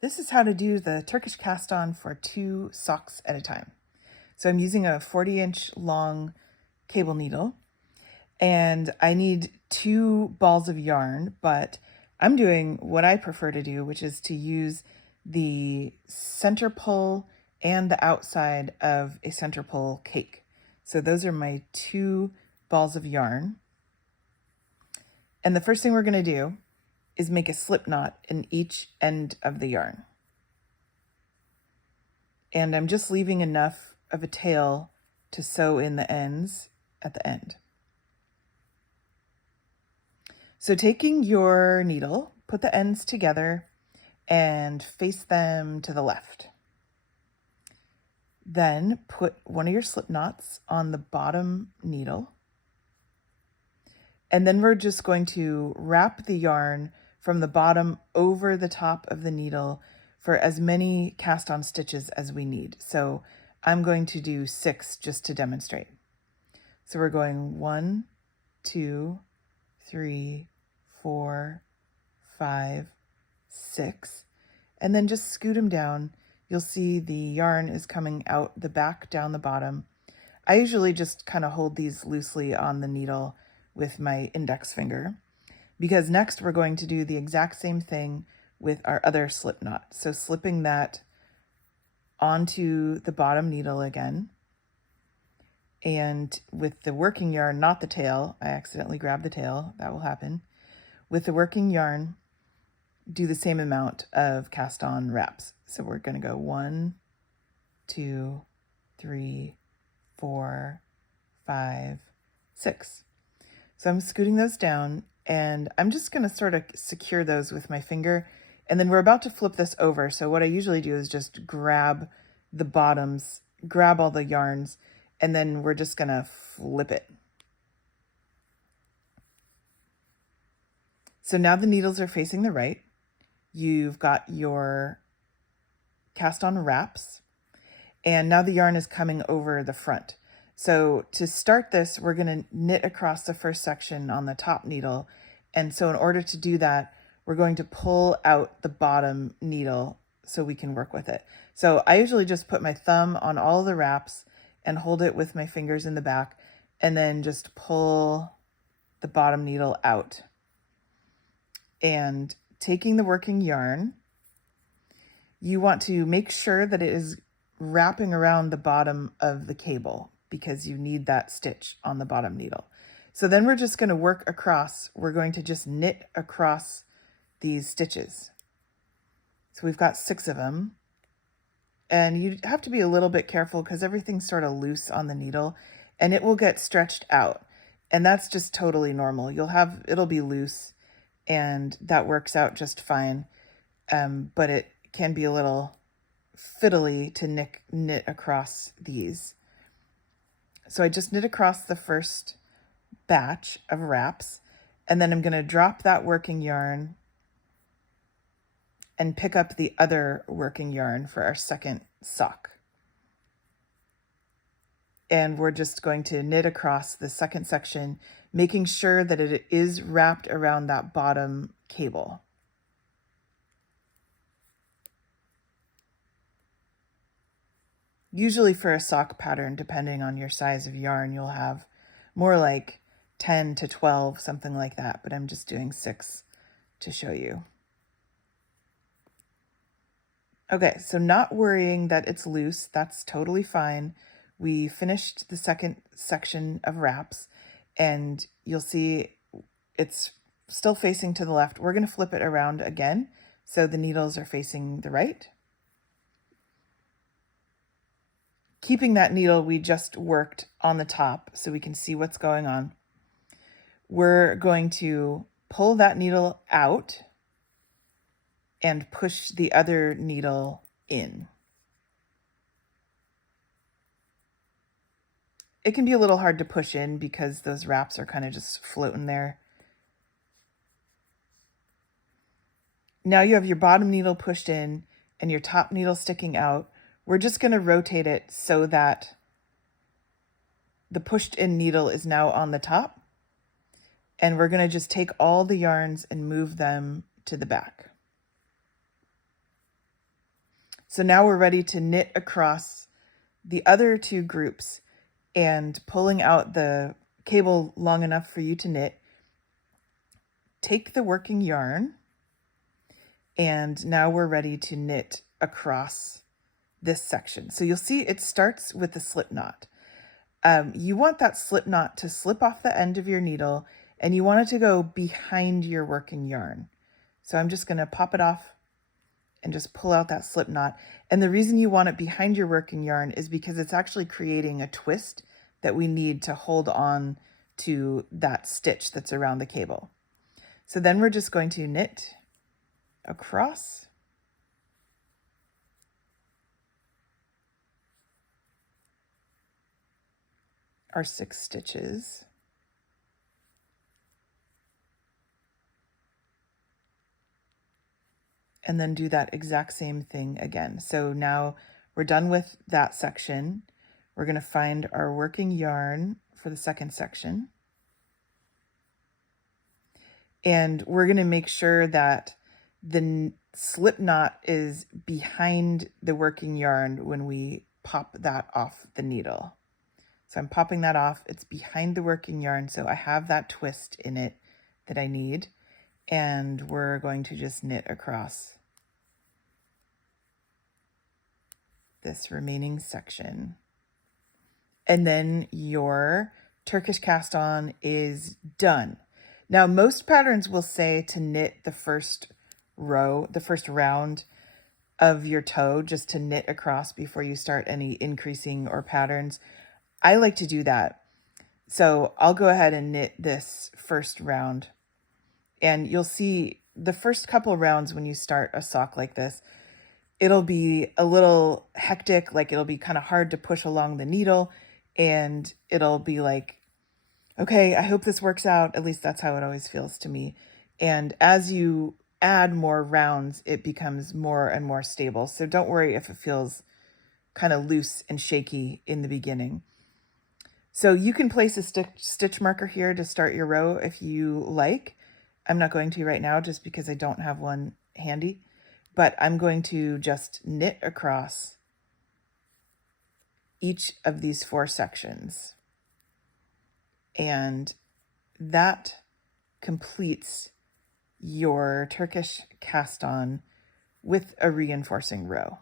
This is how to do the Turkish cast on for 2 socks at a time. So I'm using a 40-inch long cable needle, and I need 2 balls of yarn, but I'm doing what I prefer to do, which is to use the center pull and the outside of a center pull cake. So those are my 2 balls of yarn. And the first thing we're going to do is make a slip knot in each end of the yarn. And I'm just leaving enough of a tail to sew in the ends at the end. So taking your needle, put the ends together and face them to the left. Then put one of your slip knots on the bottom needle. And then we're just going to wrap the yarn from the bottom over the top of the needle for as many cast on stitches as we need. So I'm going to do 6 just to demonstrate. So we're going 1, 2, 3, 4, 5, 6, and then just scoot them down. You'll see the yarn is coming out the back down the bottom. I usually just kind of hold these loosely on the needle with my index finger, because next we're going to do the exact same thing with our other slip knot. So slipping that onto the bottom needle again, and with the working yarn, not the tail, I accidentally grabbed the tail, that will happen. With the working yarn, do the same amount of cast on wraps. So we're going to go 1, 2, 3, 4, 5, 6. So I'm scooting those down, and I'm just going to sort of secure those with my finger. And then we're about to flip this over. So what I usually do is just grab the bottoms, grab all the yarns, and then we're just going to flip it. So now the needles are facing the right. You've got your cast on wraps, and now the yarn is coming over the front. So to start this, we're going to knit across the first section on the top needle. And so in order to do that, we're going to pull out the bottom needle so we can work with it. So I usually just put my thumb on all the wraps and hold it with my fingers in the back, and then just pull the bottom needle out. And taking the working yarn, you want to make sure that it is wrapping around the bottom of the cable, because you need that stitch on the bottom needle. So then we're just going to work across. We're going to just knit across these stitches. So we've got 6 of them. And you have to be a little bit careful because everything's sort of loose on the needle and it will get stretched out. And that's just totally normal. It'll be loose, and that works out just fine. But it can be a little fiddly to knit across these. So I just knit across the first batch of wraps, and then I'm going to drop that working yarn and pick up the other working yarn for our second sock. And we're just going to knit across the second section, making sure that it is wrapped around that bottom cable. Usually for a sock pattern, depending on your size of yarn, you'll have more like 10 to 12, something like that, but I'm just doing 6 to show you. Okay, so not worrying that it's loose, that's totally fine. We finished the second section of wraps, and you'll see it's still facing to the left. We're going to flip it around again, so the needles are facing the right. Keeping that needle we just worked on the top so we can see what's going on. We're going to pull that needle out and push the other needle in. It can be a little hard to push in because those wraps are kind of just floating there. Now you have your bottom needle pushed in and your top needle sticking out. We're just going to rotate it so that the pushed in needle is now on the top. And we're going to just take all the yarns and move them to the back. So now we're ready to knit across the other two groups, and pulling out the cable long enough for you to knit, take the working yarn, and now we're ready to knit across this section. So you'll see it starts with the slip knot. You want that slip knot to slip off the end of your needle, and you want it to go behind your working yarn. So I'm just going to pop it off and just pull out that slip knot. And the reason you want it behind your working yarn is because it's actually creating a twist that we need to hold on to that stitch that's around the cable. So then we're just going to knit across our 6 stitches. And then do that exact same thing again. So now we're done with that section. We're going to find our working yarn for the second section. And we're going to make sure that the slip knot is behind the working yarn when we pop that off the needle. So I'm popping that off. It's behind the working yarn, so I have that twist in it that I need. And we're going to just knit across this remaining section. And then your Turkish cast on is done. Now, most patterns will say to knit the first row, the first round of your toe, just to knit across before you start any increasing or patterns. I like to do that. So I'll go ahead and knit this first round. And you'll see the first couple rounds when you start a sock like this, it'll be a little hectic, like it'll be kind of hard to push along the needle, and it'll be like, okay, I hope this works out. At least that's how it always feels to me. And as you add more rounds, it becomes more and more stable. So don't worry if it feels kind of loose and shaky in the beginning. So you can place a stitch marker here to start your row if you like. I'm not going to right now just because I don't have one handy, but I'm going to just knit across each of these 4 sections. And that completes your Turkish cast on with a reinforcing row.